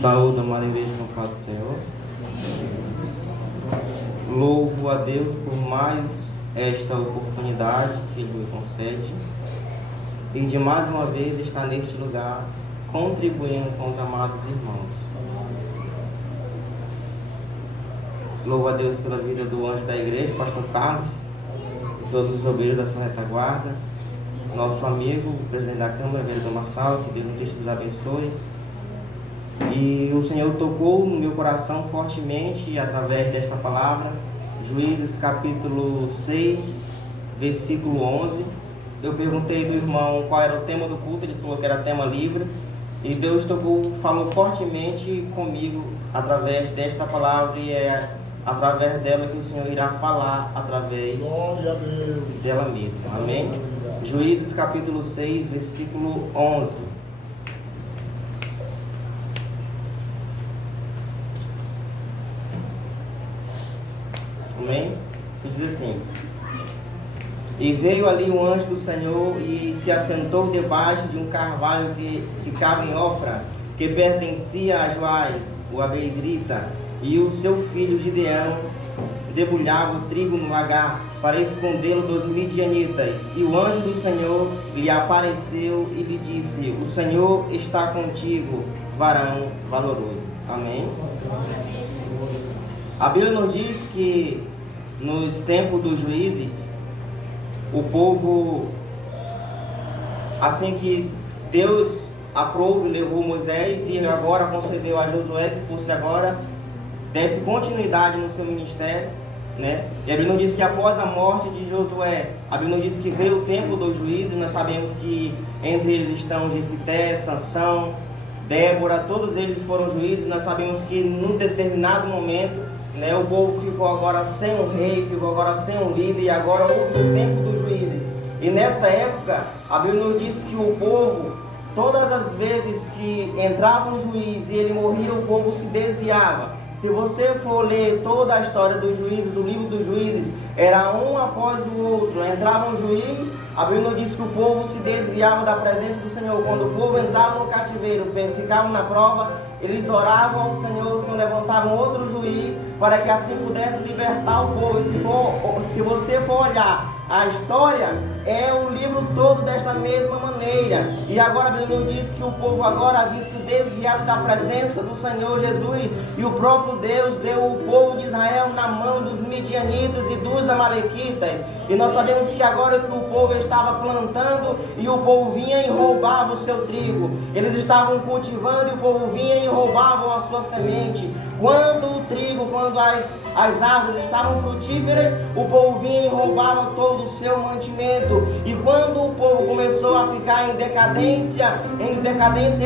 Saúde, amada igreja, no Pai do Senhor. Louvo a Deus por mais esta oportunidade que Ele me concede e de mais uma vez estar neste lugar contribuindo com os amados irmãos. Louvo a Deus pela vida do anjo da igreja, pastor Carlos, todos os obreiros da sua retaguarda, nosso amigo, o presidente da Câmara, vereador Massal, que Deus nos abençoe. E o Senhor tocou no meu coração fortemente através desta palavra, Juízes capítulo 6, versículo 11. Eu perguntei do irmão qual era o tema do culto, ele falou que era tema livre. E Deus falou fortemente comigo através desta palavra, e é através dela que o Senhor irá falar através dela mesma. Amém? Juízes capítulo 6, versículo 11. Amém? Diz assim: E veio ali um anjo do Senhor e se assentou debaixo de um carvalho que ficava em Ofra, que pertencia a Joás, o abeirita, e o seu filho Gideão debulhava o trigo no lagar para escondê-lo dos midianitas. E o anjo do Senhor lhe apareceu e lhe disse: O Senhor está contigo, varão valoroso. Amém? A Bíblia nos diz que nos tempos dos juízes, o povo, assim que Deus aprove, levou Moisés e agora concedeu a Josué que fosse agora, desse continuidade no seu ministério, né? E a Bíblia nos diz que após a morte de Josué, a Bíblia nos diz que veio o tempo dos juízes. Nós sabemos que entre eles estão Jefité, Sansão, Débora, todos eles foram juízes. Nós sabemos que num determinado momento, né, o povo ficou agora sem um rei, ficou agora sem um líder, e agora houve o tempo dos juízes. E nessa época, a Bíblia nos diz que o povo, todas as vezes que entrava um juiz e ele morria, o povo se desviava. Se você for ler toda a história dos juízes, o livro dos juízes, era um após o outro. Entrava um juiz, a Bíblia diz que o povo se desviava da presença do Senhor. Quando o povo entrava no cativeiro, ficavam na prova, eles oravam ao Senhor, o Senhor levantava um outro juiz para que assim pudesse libertar o povo. E se você for olhar a história, é o livro todo desta mesma maneira. E agora a Bíblia nos diz que o povo agora havia se desviado da presença do Senhor Jesus, e o próprio Deus deu o povo de Israel na mão dos midianitas e dos amalequitas. E nós sabemos que agora que o povo estava plantando e o povo vinha e roubava o seu trigo. Eles estavam cultivando e o povo vinha e roubavam a sua semente. Quando o trigo, quando as árvores estavam frutíferas, o povo vinha e roubava todo o seu mantimento. E quando o povo começou a ficar em decadência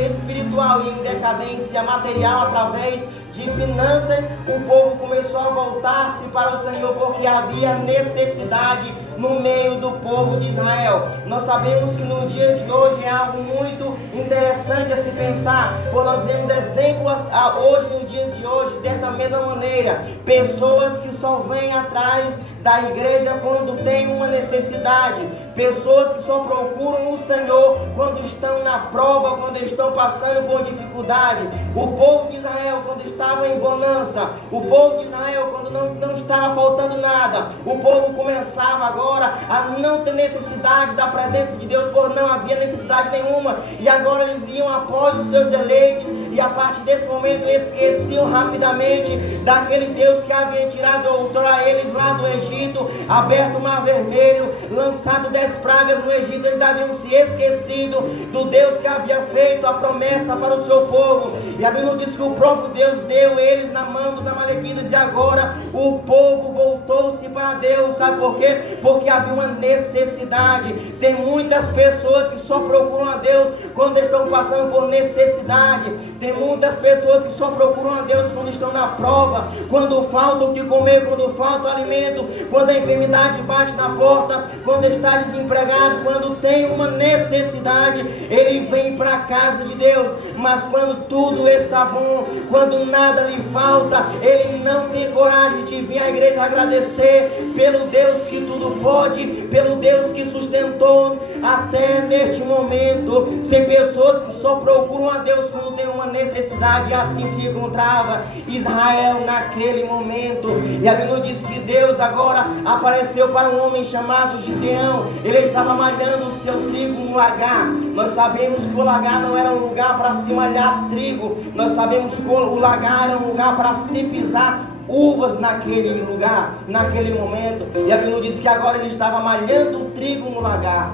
espiritual e em decadência material através de finanças, o povo começou a voltar-se para o Senhor, porque havia necessidade no meio do povo de Israel. Nós sabemos que no dia de hoje é algo muito interessante a se pensar, pois nós vemos exemplos hoje, no dia de hoje, dessa mesma maneira, pessoas que só vêm atrás da igreja quando tem uma necessidade, pessoas que só procuram o Senhor quando estão na prova, quando estão passando por dificuldade. O povo de Israel, quando estava em bonança, o povo de Israel, quando não estava faltando nada, o povo começava agora a não ter necessidade da presença de Deus, porque não havia necessidade nenhuma, e agora eles iam após os seus deleites, e a partir desse momento esqueciam rapidamente daquele Deus que havia tirado outrora eles lá do Egito, aberto o mar vermelho, lançado 10 pragas no Egito. Eles haviam se esquecido do Deus que havia feito a promessa para o seu povo, e a Bíblia diz que o próprio Deus deu eles na mão dos amalequitas, e agora o povo voltou-se para Deus. Sabe por quê? Porque havia uma necessidade. Tem muitas pessoas que só procuram a Deus quando estão passando por necessidade. Tem muitas pessoas que só procuram a Deus quando estão na prova, quando falta o que comer, quando falta o alimento, quando a enfermidade bate na porta, quando está desempregado, quando tem uma necessidade, ele vem para a casa de Deus. Mas quando tudo está bom, quando nada lhe falta, ele não tem coragem de vir à igreja agradecer pelo Deus que tudo pode, pelo Deus que sustentou até neste momento. Tem Tem pessoas que só procuram a Deus quando tem uma necessidade, e assim se encontrava Israel naquele momento. E a Bíblia diz que Deus agora apareceu para um homem chamado Gideão. Ele estava malhando o seu trigo no lagar. Nós sabemos que o lagar não era um lugar para se malhar trigo. Nós sabemos que o lagar era um lugar para se pisar uvas naquele lugar, naquele momento. E a Bíblia diz que agora ele estava malhando o trigo no lagar.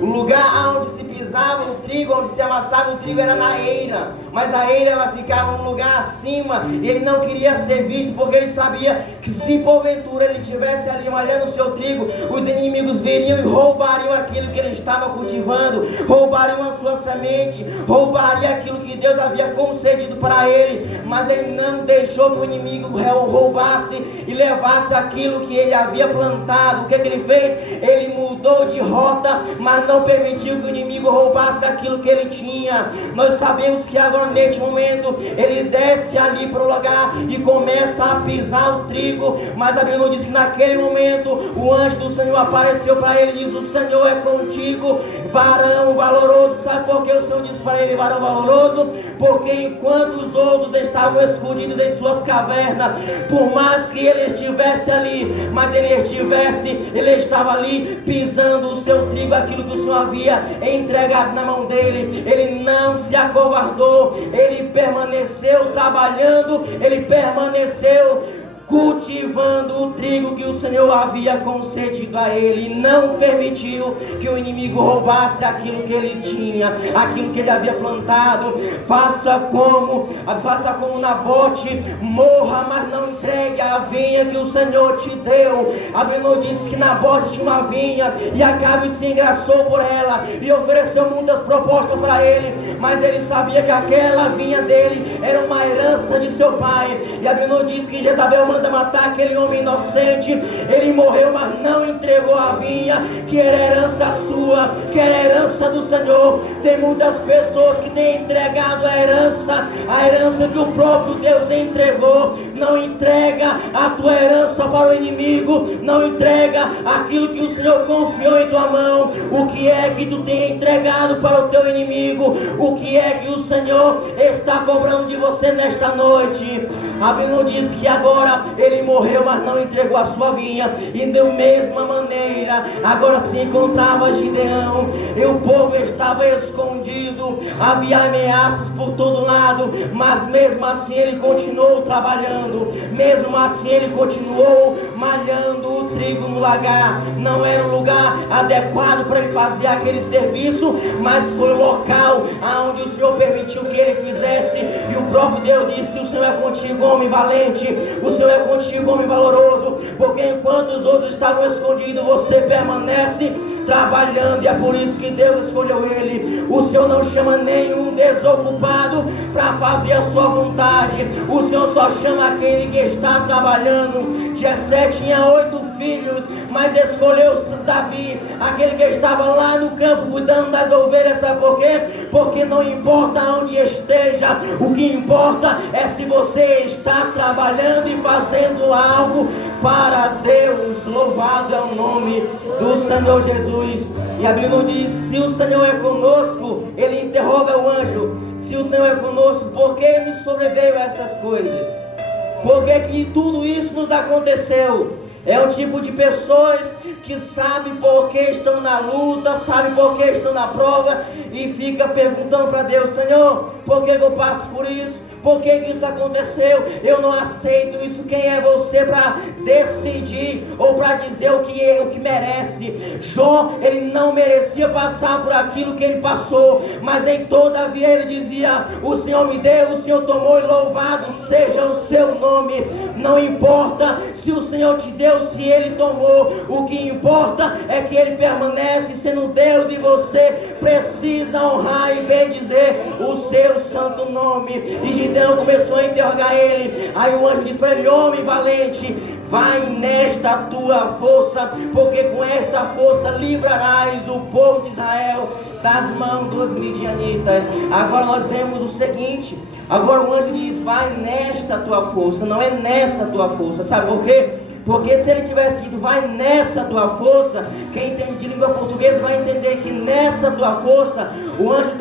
O lugar onde se pisava o trigo, onde se amassava o trigo, era na eira. Mas a eira, ela ficava num lugar acima. E ele não queria ser visto, porque ele sabia que se porventura ele estivesse ali malhando o seu trigo, os inimigos viriam e roubariam aquilo que ele estava cultivando, roubariam a sua semente, roubariam aquilo que Deus havia concedido para ele. Mas ele não deixou que o inimigo roubasse e levasse aquilo que ele havia plantado. O que ele fez? Ele mudou de rota, mas não permitiu que o inimigo roubasse aquilo que ele tinha. Nós sabemos que agora, neste momento, ele desce ali para o lugar e começa a pisar o trigo. Mas a Bíblia diz que naquele momento o anjo do Senhor apareceu para ele e diz: o Senhor é contigo, varão valoroso. Sabe por que o Senhor disse para ele varão valoroso? Porque enquanto os outros estavam escondidos em suas cavernas, por mais que ele estivesse ali, mas ele estava ali pisando o seu trigo, aquilo que o Senhor havia entregado na mão dele. Ele não se acovardou, ele permaneceu trabalhando, ele permaneceu cultivando o trigo que o Senhor havia concedido a ele. Não permitiu que o inimigo roubasse aquilo que ele tinha, aquilo que ele havia plantado. Faça como Nabote, morra, mas não entregue a vinha que o Senhor te deu. A Bíblia diz que Nabote tinha uma vinha e Acabe se engraçou por ela e ofereceu muitas propostas para ele, mas ele sabia que aquela vinha dele era uma herança de seu pai. E a Bíblia diz que Jezabel manda matar aquele homem inocente. Ele morreu, mas não entregou a vinha, que era herança sua, que era herança do Senhor. Tem muitas pessoas que têm entregado a herança que o próprio Deus entregou. Não entrega a tua herança para o inimigo, não entrega aquilo que o Senhor confiou em tua mão. O que é que tu tem entregado para o teu inimigo? O que é que o Senhor está cobrando de você nesta noite? A Bíblia diz que agora ele morreu, mas não entregou a sua vinha. E da mesma maneira, agora se encontrava Gideão, e o povo estava escondido, havia ameaças por todo lado, mas mesmo assim ele continuou trabalhando, mesmo assim ele continuou malhando o trigo no lagar. Não era um lugar adequado para ele fazer aquele serviço, mas foi o local onde o Senhor permitiu que ele fizesse. E o próprio Deus disse: o Senhor é contigo, homem valente, o Senhor é contigo, homem valoroso, porque enquanto os outros estavam escondidos, você permanece trabalhando. E é por isso que Deus escolheu ele. O Senhor não chama nenhum desocupado para fazer a sua vontade. O Senhor só chama aquele que está trabalhando. Jessé tinha 8 filhos, mas escolheu Davi, aquele que estava lá no campo cuidando das ovelhas. Sabe por quê? Porque não importa onde esteja, o que importa é se você está trabalhando e fazendo algo para Deus. Louvado é o nome do Senhor Jesus. E a Bíblia diz: se o Senhor é conosco, ele interroga o anjo: se o Senhor é conosco, por que nos sobreveio estas coisas? Por que tudo isso nos aconteceu? É o tipo de pessoas que sabem por que estão na luta, sabem por que estão na prova e fica perguntando para Deus: Senhor, por que eu passo por isso? Por que isso aconteceu? Eu não aceito isso. Quem é você para decidir ou para dizer o que merece? Jó, ele não merecia passar por aquilo que ele passou, mas em todavia ele dizia: o Senhor me deu, o Senhor tomou, e louvado seja o seu nome. Não importa se o Senhor te deu, se ele tomou, o que importa é que ele permanece sendo Deus e você precisa honrar e bendizer o seu santo nome. E Gideão começou a interrogar ele. Aí o anjo disse para ele: homem valente, vai nesta tua força, porque com esta força livrarás o povo de Israel das mãos dos midianitas. Agora nós vemos o seguinte: agora o anjo diz: vai nesta tua força, não é nessa tua força. Sabe por quê? Porque se ele tivesse dito, vai nessa tua força, quem entende de língua portuguesa vai entender que nessa tua força, o anjo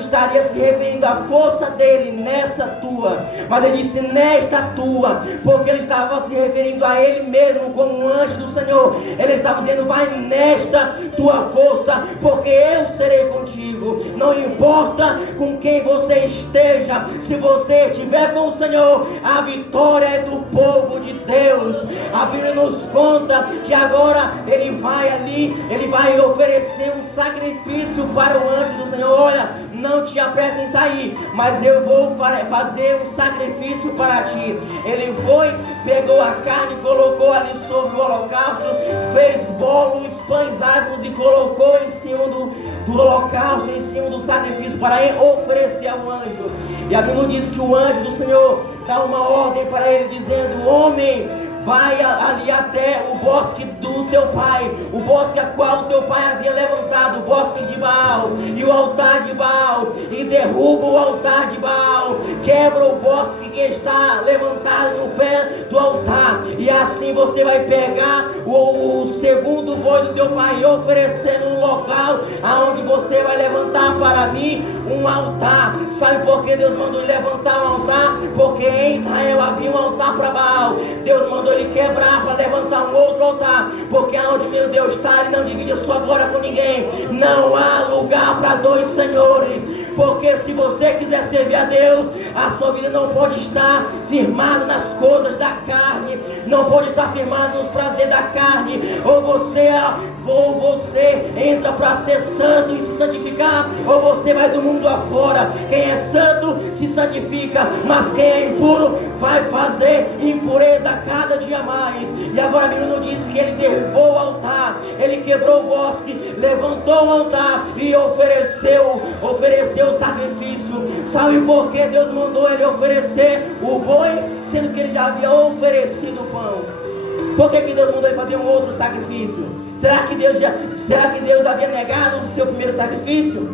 estaria se referindo à força dele, nessa tua. Mas ele disse, nesta tua, porque ele estava se referindo a ele mesmo como um anjo do Senhor. Ele estava dizendo, vai nesta tua força, porque eu serei contigo. Não importa com quem você esteja, se você estiver com o Senhor, a vitória é do povo de Deus. A Bíblia nos conta que agora ele vai ali, ele vai oferecer um sacrifício para o anjo do Senhor. Olha, não te apresse em sair, mas eu vou fazer um sacrifício para ti. Ele foi, pegou a carne, colocou ali sobre o holocausto, fez bolos, pães asmos e colocou em cima do holocausto, em cima do sacrifício para oferecer ao anjo. E a Bíblia diz que o anjo do Senhor dá uma ordem para ele, dizendo, homem, vai ali até o bosque do teu pai, o bosque a qual o teu pai havia levantado, o bosque de Baal, e o altar de Baal, e derruba o altar de Baal, quebra o bosque que está levantado no pé do altar, e assim você vai pegar o segundo boi do teu pai e oferecer num local aonde você vai levantar para mim um altar. Sabe por que Deus mandou ele levantar um altar? Porque em Israel havia um altar para Baal. Deus mandou ele quebrar para levantar um outro altar, porque aonde meu Deus está, ele não divide a sua glória com ninguém. Não há lugar para dois senhores, porque se você quiser servir a Deus, a sua vida não pode estar firmada nas coisas da carne, não pode estar firmada nos prazeres da carne. Ou você entra para ser santo e se santificar, ou você vai do mundo afora. Quem é santo se santifica, mas quem é impuro vai fazer impureza cada dia mais. E agora a Bíblia nos diz que ele derrubou o altar, ele quebrou o bosque, levantou o altar e ofereceu o sacrifício. Sabe por que Deus mandou ele oferecer o boi, sendo que ele já havia oferecido o pão? Por que Deus mandou ele fazer um outro sacrifício? Será que Deus havia negado o seu primeiro sacrifício?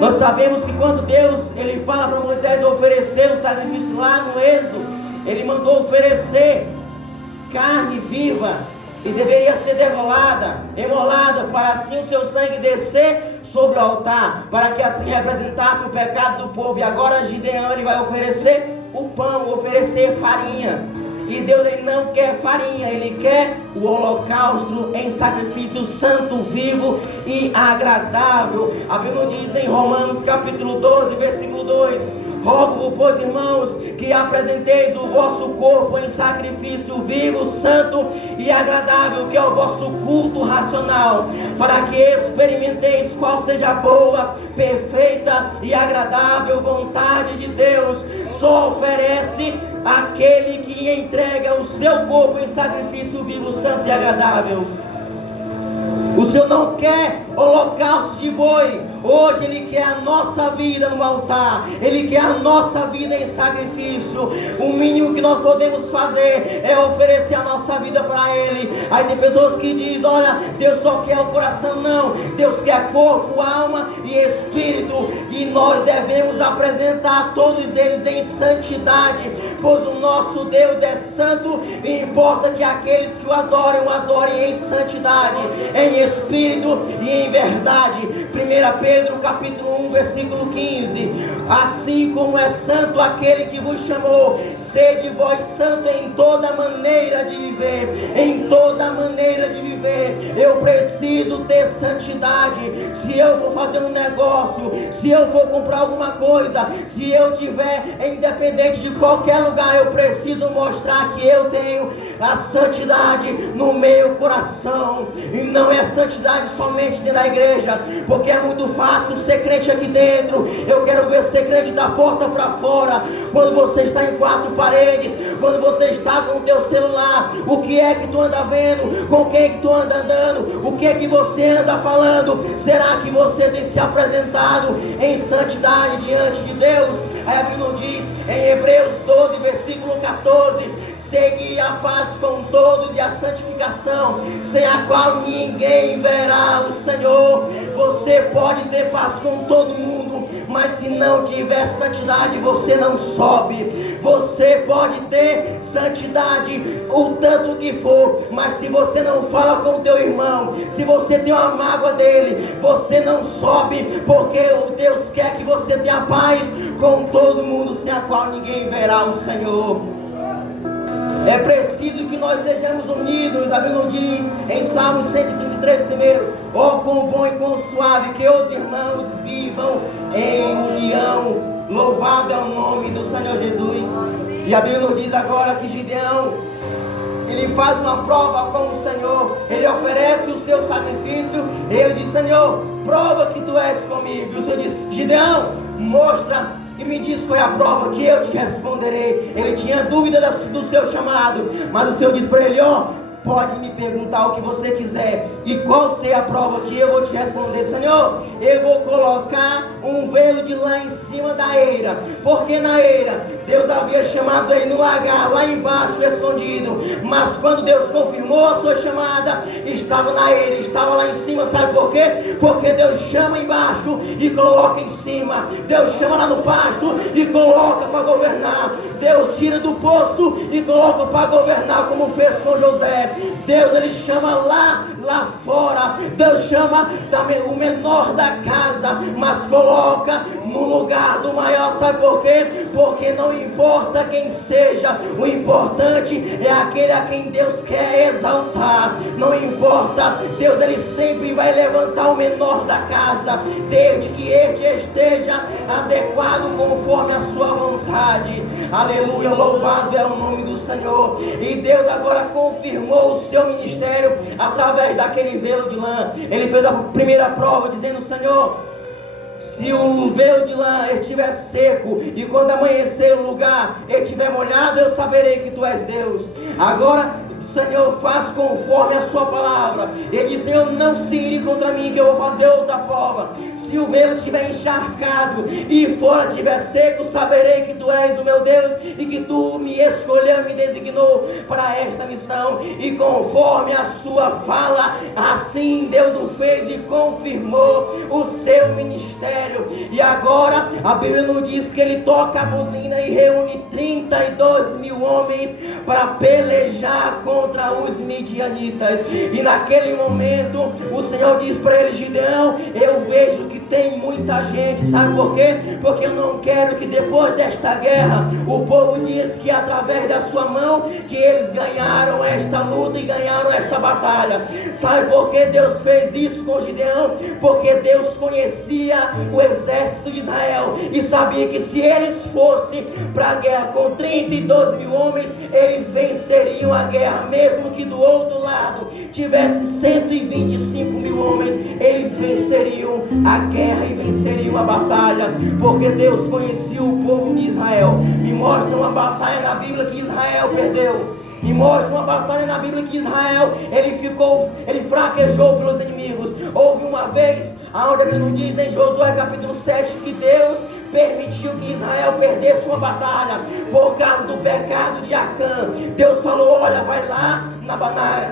Nós sabemos que quando Deus ele fala para Moisés oferecer o sacrifício lá no Êxodo, ele mandou oferecer carne viva e deveria ser emolada, para assim o seu sangue descer sobre o altar, para que assim representasse o pecado do povo. E agora Gideão ele vai oferecer o pão, oferecer farinha. E Deus ele não quer farinha, ele quer o holocausto em sacrifício santo, vivo e agradável. A Bíblia diz em Romanos capítulo 12, versículo 2: rogo-vos, pois, irmãos, que apresenteis o vosso corpo em sacrifício vivo, santo e agradável, que é o vosso culto racional, para que experimenteis qual seja a boa, perfeita e agradável vontade de Deus. Só oferece aquele que entrega o seu corpo em sacrifício vivo, santo e agradável. O Senhor não quer holocausto de boi. Hoje Ele quer a nossa vida no altar. Ele quer a nossa vida em sacrifício. O mínimo que nós podemos fazer é oferecer a nossa vida para Ele. Aí tem pessoas que dizem, olha, Deus só quer o coração. Não, Deus quer corpo, alma e espírito. E nós devemos apresentar todos eles em santidade, pois o nosso Deus é santo e importa que aqueles que o adorem em santidade, em espírito e em verdade. 1 Pedro capítulo 1, versículo 15: assim como é santo aquele que vos chamou, sede vós santo em toda maneira de viver. Em toda maneira de viver, eu preciso ter santidade. Se eu for fazer um negócio, se eu for comprar alguma coisa, se eu tiver, independente de qualquer lugar, eu preciso mostrar que eu tenho a santidade no meu coração. E não é santidade somente dentro da igreja, porque é muito fácil ser crente aqui dentro. Eu quero ver ser crente da porta para fora. Quando você está em quatro paredes, quando você está com o teu celular, o que é que tu anda vendo? Com quem é que tu anda andando? O que é que você anda falando? Será que você tem se apresentado em santidade diante de Deus? Aí a Bíblia diz em Hebreus 12, versículo 14: segui a paz com todos e a santificação, sem a qual ninguém verá o Senhor. Você pode ter paz com todo mundo, mas se não tiver santidade, você não sobe. Você pode ter santidade o tanto que for, mas se você não fala com o teu irmão, se você tem uma mágoa dele, você não sobe, porque o Deus quer que você tenha paz com todo mundo, sem a qual ninguém verá o Senhor. É preciso que nós sejamos unidos. A Bíblia diz em Salmos 133 primeiro: ó, quão bom e quão suave que os irmãos vivam em união. Louvado é o nome do Senhor Jesus. E a Bíblia nos diz agora que Gideão, ele faz uma prova com o Senhor. Ele oferece o seu sacrifício. Ele diz: Senhor, prova que tu és comigo. E o Senhor diz: Gideão, mostra e me diz qual é a prova que eu te responderei. Ele tinha dúvida do seu chamado, mas o Senhor diz para ele: ó, pode me perguntar o que você quiser, e qual ser a prova que eu vou te responder. Senhor, eu vou colocar um velo de lã em cima da eira, porque na eira Deus havia chamado ele no lagar, lá embaixo escondido, mas quando Deus confirmou a sua chamada, estava na eira, estava lá em cima. Sabe por quê? Porque Deus chama embaixo e coloca em cima. Deus chama lá no pasto e coloca para governar. Deus tira do poço e coloca para governar, como fez com José. Deus, ele chama lá fora. Deus chama o menor da casa, mas coloca no lugar do maior. Sabe por quê? Porque não importa quem seja, o importante é aquele a quem Deus quer exaltar. Não importa, Deus, ele sempre vai levantar o menor da casa, desde que este esteja adequado conforme a sua vontade. Aleluia, louvado é o nome do Senhor. E Deus agora confirmou o seu ministério através daquele velo de lã. Ele fez a primeira prova dizendo: Senhor, se o velo de lã estiver seco e quando amanhecer o lugar estiver molhado, eu saberei que tu és Deus. Agora, Senhor, faz conforme a sua palavra. Ele disse: Senhor, não se ire contra mim, que eu vou fazer outra prova. Se o velo estiver encharcado e fora estiver seco, saberei que tu és o meu Deus e que tu me escolheu, me designou para esta missão. E conforme a sua fala, assim Deus o fez e confirmou o seu ministério. E agora a Bíblia nos diz que ele toca a buzina e reúne 32 mil homens para pelejar contra os midianitas. E naquele momento o Senhor diz para ele: Gideão, eu vejo que tem muita gente. Sabe por quê? Porque eu não quero que depois desta guerra o povo diz que através da sua mão que eles ganharam esta luta e ganharam esta batalha. Sabe por que Deus fez isso com Gideão? Porque Deus conhecia o exército de Israel e sabia que se eles fossem para a guerra com 32 mil homens, eles venceriam a guerra. Mesmo que do outro lado tivesse 125 mil homens, eles venceriam a guerra e venceriam a batalha, porque Deus conhecia o povo de Israel. Me mostra uma batalha na Bíblia que Israel perdeu. Me mostra uma batalha na Bíblia que Israel, ele fraquejou pelos inimigos. Houve uma vez, onde ele nos diz em Josué capítulo 7, que Deus permitiu que Israel perdesse uma batalha por causa do pecado de Acã. Deus falou: olha, vai lá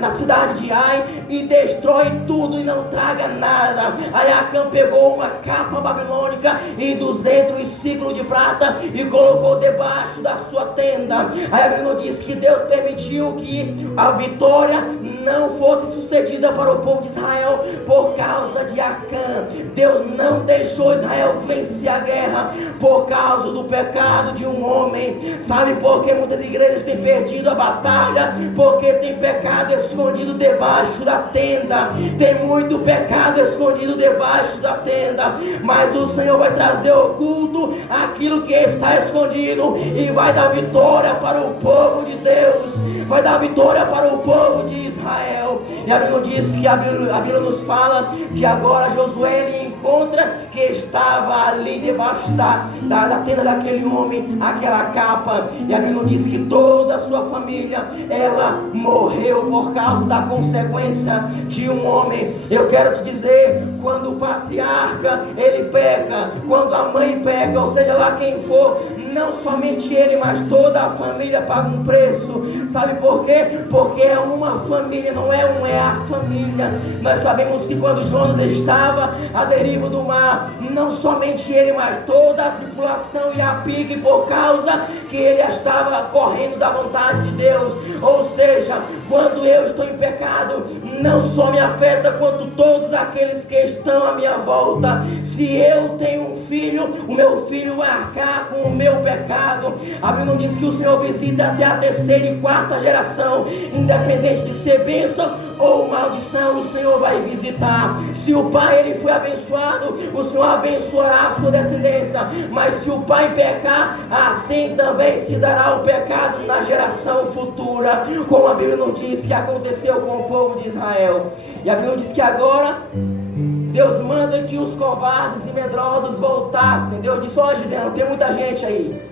na cidade de Ai e destrói tudo e não traga nada. Aí Acã pegou uma capa babilônica e 200 ciclos de prata e colocou debaixo da sua tenda. Aí a Bíblia diz que Deus permitiu que a vitória não fosse sucedida para o povo de Israel por causa de Acã. Deus não deixou Israel vencer a guerra por causa do pecado de um homem. Sabe por que muitas igrejas têm perdido a batalha? Porque tem pecado escondido debaixo da tenda. Tem muito pecado escondido debaixo da tenda. Mas o Senhor vai trazer oculto aquilo que está escondido e vai dar vitória para o povo de Deus. Vai dar vitória para o povo de Israel. E a Bíblia diz que a Bíblia nos fala que agora Josué ele encontra que estava ali debaixo da tenda daquele homem, aquela capa. E a Bíblia diz que toda a sua família, ela morreu por causa da consequência de um homem. Eu quero te dizer, quando o patriarca ele peca, quando a mãe peca, ou seja lá quem for, não somente ele, mas toda a família paga um preço. Sabe por quê? Porque é uma família, não é um, é a família. Nós sabemos que quando Jonas estava à deriva do mar, não somente ele, mas toda a tripulação ia a pique por causa que ele estava correndo da vontade de Deus. Ou seja, quando eu estou em pecado, não só me afeta, quanto todos aqueles que estão à minha volta. Se eu tenho um filho, o meu filho vai arcar com o meu pecado. A Bíblia diz que o Senhor visita até a terceira e quarta geração, independente de ser bênção ou maldição, o Senhor vai visitar. Se o pai ele foi abençoado, o Senhor abençoará a sua descendência. Mas se o pai pecar, assim também se dará o pecado na geração futura, como a Bíblia não diz que aconteceu com o povo de Israel. E a Bíblia diz que agora Deus manda que os covardes e medrosos voltassem. Deus disse: ó, Gideão, tem muita gente aí.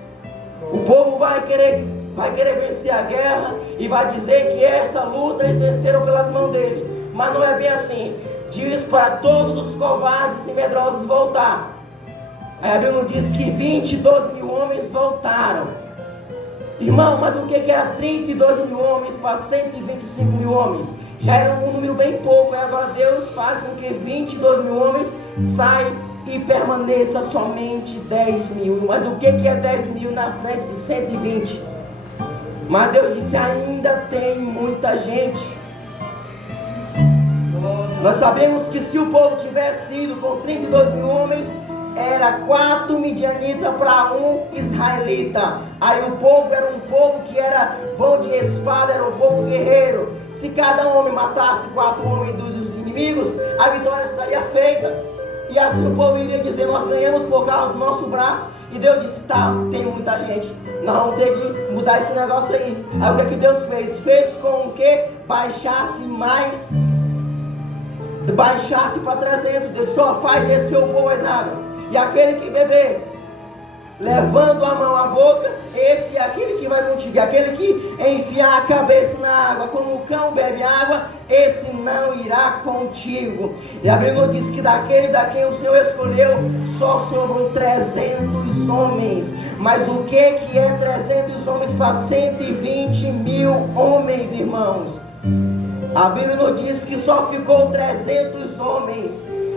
O povo vai querer vencer a guerra e vai dizer que esta luta eles venceram pelas mãos deles. Mas não é bem assim. Diz para todos os covardes e medrosos voltar. Aí a Bíblia diz que 22 mil homens voltaram. Irmão, mas o que era 32 mil homens para 125 mil homens? Já era um número bem pouco. E agora Deus faz com que 22 mil homens saiam e permaneça somente 10 mil. Mas o que é 10 mil na frente de 120? Mas Deus disse: ainda tem muita gente. Nós sabemos que se o povo tivesse ido com 32 mil homens, era 4 midianitas para 1 israelita. Aí o povo era um povo que era bom de espada, era um povo guerreiro. Se cada homem matasse 4 homens dos inimigos, a vitória estaria feita. E assim o povo iria dizer: nós ganhamos por causa do nosso braço. E Deus disse: tá, tem muita gente, nós vamos ter que mudar esse negócio aí. Aí o que é que Deus fez? Fez com que baixasse para 300. Deus disse: ó, faz descer o povo as águas. E aquele que beber, levando a mão à boca, esse é aquele que vai contigo. E aquele que enfiar a cabeça na água, como o cão bebe água, esse não irá contigo. E a Bíblia diz que daqueles a quem o Senhor escolheu, só sobram 300 homens. Mas o que é 300 homens para 120 mil homens, irmãos? A Bíblia nos diz que só ficou 300 homens.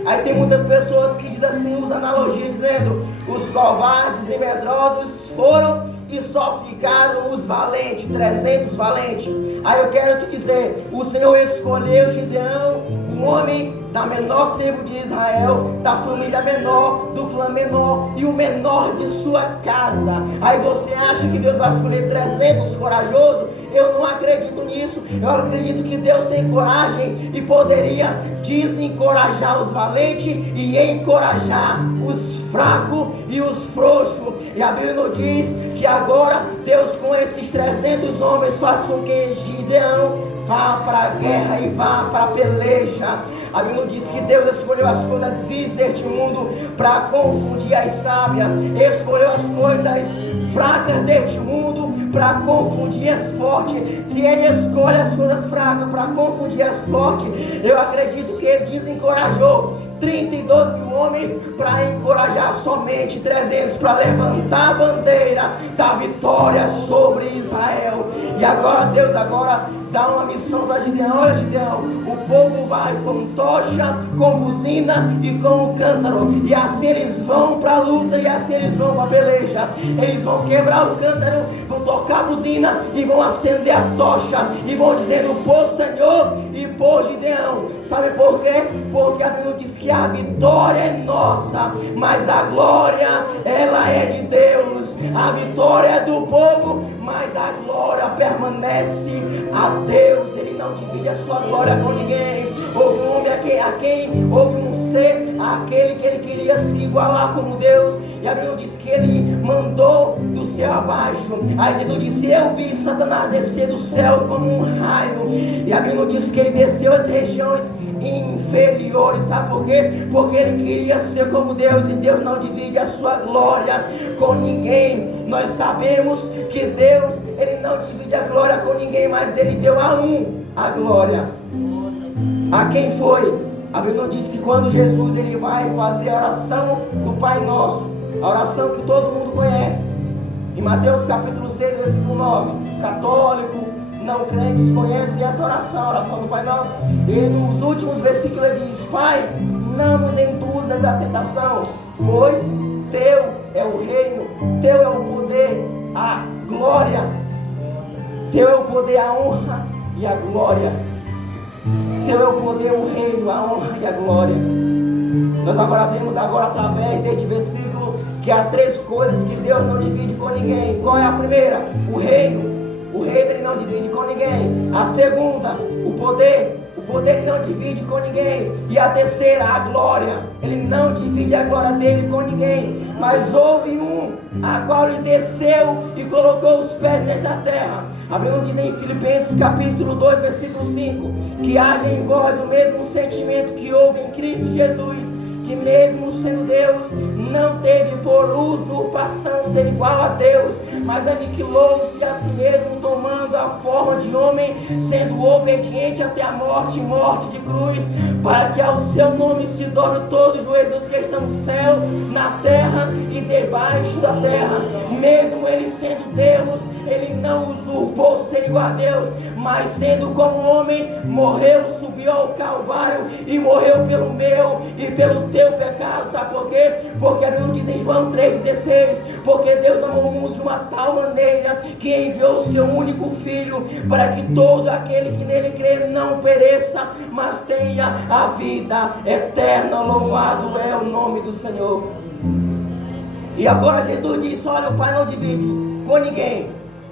Aí tem muitas pessoas que dizem assim, usam analogia dizendo: os covardes e medrosos foram e só ficaram os valentes, 300 valentes. Aí eu quero te dizer, o Senhor escolheu Gideão, um homem da menor tribo de Israel, da família menor, do clã menor e o menor de sua casa. Aí você acha que Deus vai escolher 300 corajosos? Eu não acredito nisso. Eu acredito que Deus tem coragem e poderia desencorajar os valentes e encorajar os fracos e os frouxos. E a Bíblia nos diz que agora Deus, com esses 300 homens, faz com que Gideão vá para a guerra e vá para a peleja. A Bíblia diz que Deus escolheu as coisas vis deste mundo para confundir as sábias, escolheu as coisas fracas deste mundo para confundir as fortes. Se Ele escolhe as coisas fracas para confundir as fortes, eu acredito que Ele desencorajou 32 mil homens para encorajar somente 300 para levantar a bandeira da vitória sobre Israel. E agora Deus dá uma missão para Gideão. Olha, Gideão, o povo vai com tocha, com buzina e com cântaro, e assim eles vão para a luta, e assim eles vão para a peleja. Eles vão quebrar o cântaro, vão tocar a buzina e vão acender a tocha e vão dizendo: por Senhor e por Gideão. Sabe por quê? Porque a Bíblia diz que a vitória é nossa, mas a glória ela é de Deus. A vitória é do povo, mas a glória permanece a Deus. Ele não divide a sua glória com ninguém. Houve um homem a quem houve um ser, aquele que ele queria se igualar como Deus, e a Bíblia diz que ele mandou do céu abaixo. Aí Deus disse: eu vi Satanás descer do céu como um raio. E a Bíblia diz que ele desceu às regiões inferiores. Sabe por quê? Porque ele queria ser como Deus, e Deus não divide a sua glória com ninguém. Nós sabemos que Deus, Ele não divide a glória com ninguém, mas Ele deu a um a glória. A quem foi? A Bíblia diz que quando Jesus ele vai fazer a oração do Pai Nosso, a oração que todo mundo conhece, Mateus capítulo 6, versículo 9. Católico, não crentes conhecem essa oração, a oração do Pai Nosso. E nos últimos versículos ele diz: Pai, não nos induzas à tentação, pois teu é o reino, teu é o poder, a glória. Teu é o poder, a honra e a glória. Teu é o poder, o reino, a honra e a glória. Nós agora vimos através deste versículo que há 3 coisas que Deus não divide com ninguém. Qual é a primeira? O reino. O reino ele não divide com ninguém. A segunda, o poder. O poder ele não divide com ninguém. E a terceira, a glória. Ele não divide a glória dele com ninguém. Mas houve um a qual ele desceu e colocou os pés nesta terra. A Bíblia diz em Filipenses capítulo 2, versículo 5, que haja em vós o mesmo sentimento que houve em Cristo Jesus, que mesmo sendo Deus, não teve por usurpação ser igual a Deus, mas aniquilou-se a si mesmo, tomando a forma de homem, sendo obediente até a morte, morte de cruz, para que ao seu nome se dobre todo o joelho dos que estão no céu, na terra e debaixo da terra. Mesmo ele sendo Deus, ele não usurpou ser igual a Deus, mas sendo como homem, morreu, subiu ao Calvário e morreu pelo meu e pelo teu pecado. Sabe por quê? Porque a Bíblia diz em João 3,16: porque Deus amou o mundo de uma tal maneira que enviou o seu único Filho, para que todo aquele que nele crê não pereça, mas tenha a vida eterna. Louvado é o nome do Senhor. E agora Jesus disse: olha, o Pai não divide com ninguém.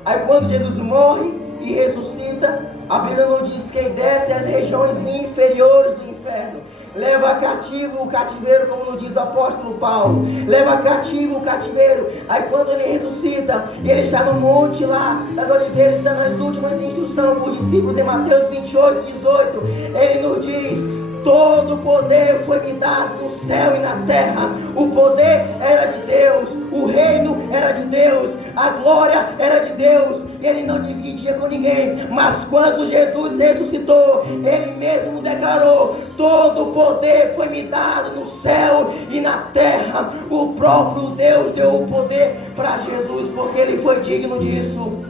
Aí quando Jesus morre e ressuscita, a Bíblia não diz que ele desce às regiões inferiores do inferno, leva cativo o cativeiro, como nos diz o apóstolo Paulo, leva cativo o cativeiro. Aí quando ele ressuscita, ele está no monte lá das Oliveiras, dando as últimas instruções para os discípulos em Mateus 28, 18, ele nos diz: todo o poder foi me dado no céu e na terra. O poder era de Deus, o reino era de Deus, a glória era de Deus, e ele não dividia com ninguém. Mas quando Jesus ressuscitou, ele mesmo declarou: todo o poder foi me dado no céu e na terra. O próprio Deus deu o poder para Jesus, porque ele foi digno disso.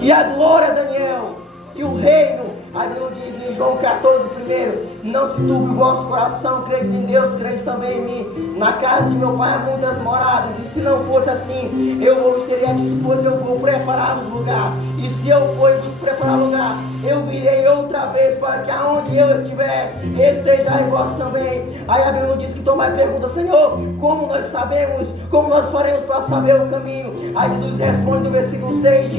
E a glória, Daniel, e o reino, a Bíblia diz em João 14, primeiro: não se turbe o vosso coração, creis em Deus, creis também em mim. Na casa de meu Pai há muitas moradas, e se não fosse assim, eu vos teria dito, pois eu vou preparar-vos lugar. E se eu for vos preparar lugar, eu virei outra vez, para que aonde eu estiver, estejais vós também. Aí a Bíblia diz que Tomé pergunta: Senhor, como nós sabemos, como nós faremos para saber o caminho? Aí Jesus responde no versículo 6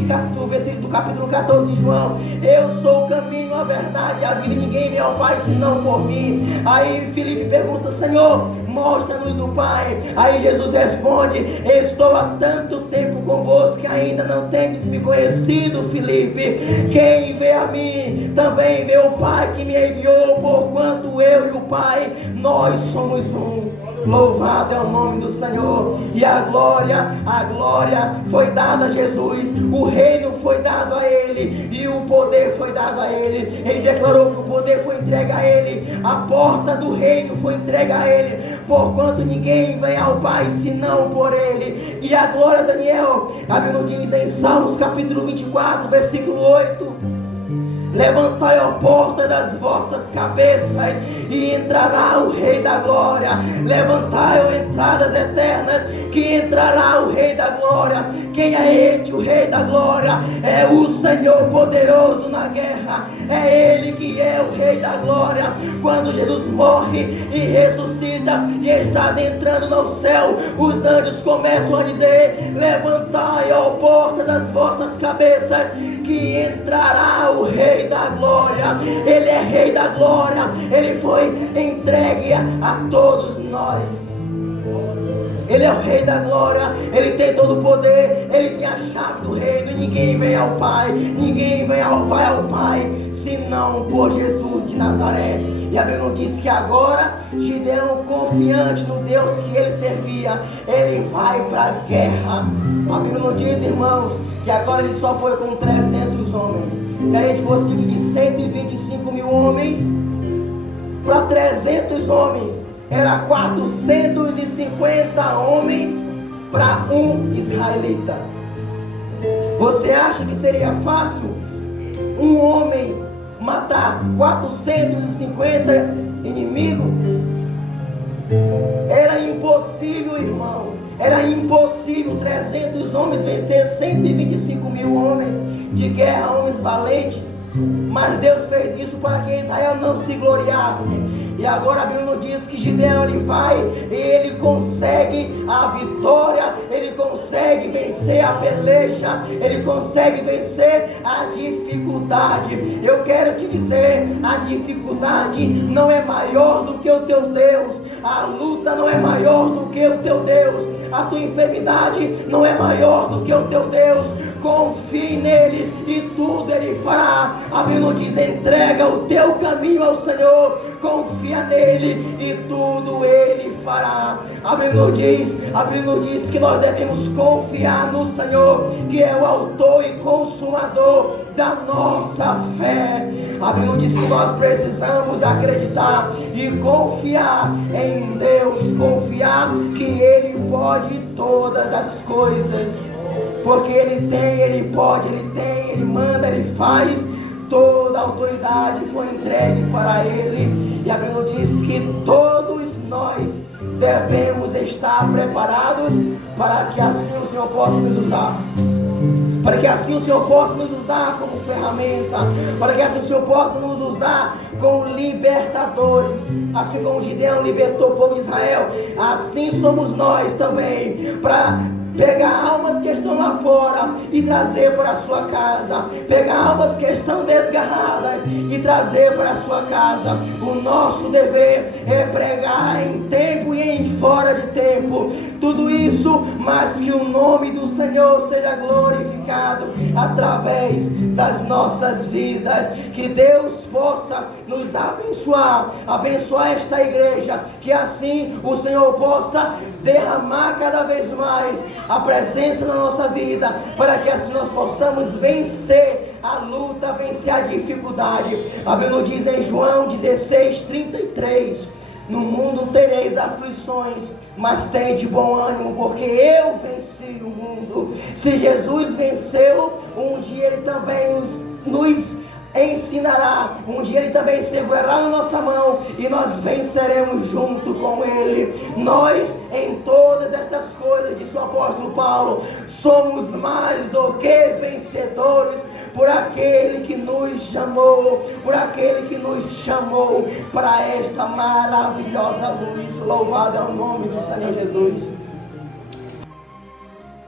do capítulo 14 de João: eu sou o caminho, a verdade e a vida, ninguém vem ao Pai senão por mim. Aí Filipe pergunta: Senhor, mostra-nos o Pai. Aí Jesus responde: estou há tanto tempo convosco que ainda não tendes me conhecido, Filipe. Quem vê a mim, também vê o Pai que me enviou, porquanto eu e o Pai, nós somos um. Louvado é o nome do Senhor. E a glória foi dada a Jesus, o reino foi dado a ele, e o poder foi dado a ele. Ele declarou que o poder foi entregue a ele, a porta do reino foi entregue a ele, porquanto ninguém vem ao Pai senão por ele. E a glória, Daniel, a Bíblia diz em Salmos capítulo 24, versículo 8: levantai a porta das vossas cabeças e entrará o Rei da Glória. Levantai, ó entradas eternas, que entrará o Rei da Glória. Quem é este, o Rei da Glória? É o Senhor poderoso na guerra. É Ele que é o Rei da Glória. Quando Jesus morre e ressuscita e está adentrando no céu, os anjos começam a dizer: levantai, ó porta das vossas cabeças, que entrará o Rei da Glória. Ele é Rei da Glória. Ele foi entregue a todos nós. Ele é o Rei da Glória. Ele tem todo o poder. Ele tem a chave do reino. E ninguém vem ao Pai, ninguém vem ao Pai senão por Jesus de Nazaré. E a Bíblia diz que agora Gideão, confiante no Deus que ele servia, ele vai para a guerra. A Bíblia não diz, irmãos, que agora ele só foi com 300 homens. Se a gente fosse dividir 125 mil homens para 300 homens, era 450 homens para um israelita. Você acha que seria fácil um homem matar 450 inimigos? Era impossível, irmão. Era impossível 300 homens vencer 125 mil homens de guerra, homens valentes. Mas Deus fez isso para que Israel não se gloriasse. E agora a Bíblia nos diz que Gideão ele vai e ele consegue a vitória, ele consegue vencer a peleja, ele consegue vencer a dificuldade. Eu quero te dizer, a dificuldade não é maior do que o teu Deus, a luta não é maior do que o teu Deus, a tua enfermidade não é maior do que o teu Deus. Confie nele e tudo ele fará. A Bíblia diz: entrega o teu caminho ao Senhor, confia nele e tudo ele fará. A Bíblia diz que nós devemos confiar no Senhor, que é o autor e consumador da nossa fé. A Bíblia diz que nós precisamos acreditar e confiar em Deus, confiar que ele pode todas as coisas. Porque ele tem, ele pode, ele tem, ele manda, ele faz. Toda a autoridade foi entregue para ele. E a Bíblia diz que todos nós devemos estar preparados para que assim o Senhor possa nos usar. Para que assim o Senhor possa nos usar como ferramenta. Para que assim o Senhor possa nos usar como libertadores. Assim como Gideão libertou o povo de Israel, assim somos nós também. Para pegar almas que estão lá fora e trazer para a sua casa. Pegar almas que estão desgarradas e trazer para a sua casa. O nosso dever é pregar em tempo e em fora de tempo. Tudo isso, mas que o nome do Senhor seja glorificado através das nossas vidas. Que Deus possa nos abençoar, abençoar esta igreja, que assim o Senhor possa derramar cada vez mais a presença na nossa vida, para que assim nós possamos vencer a luta, vencer a dificuldade. A Bíblia diz em João 16:33: no mundo tereis aflições, mas tende bom ânimo, porque eu venci o mundo. Se Jesus venceu, um dia ele também nos ensinará, um dia ele também segurará na nossa mão e nós venceremos junto com ele. Nós, em todas estas coisas, disse o apóstolo Paulo, somos mais do que vencedores por aquele que nos chamou, para esta maravilhosa luz. Louvado é o nome do Senhor Jesus.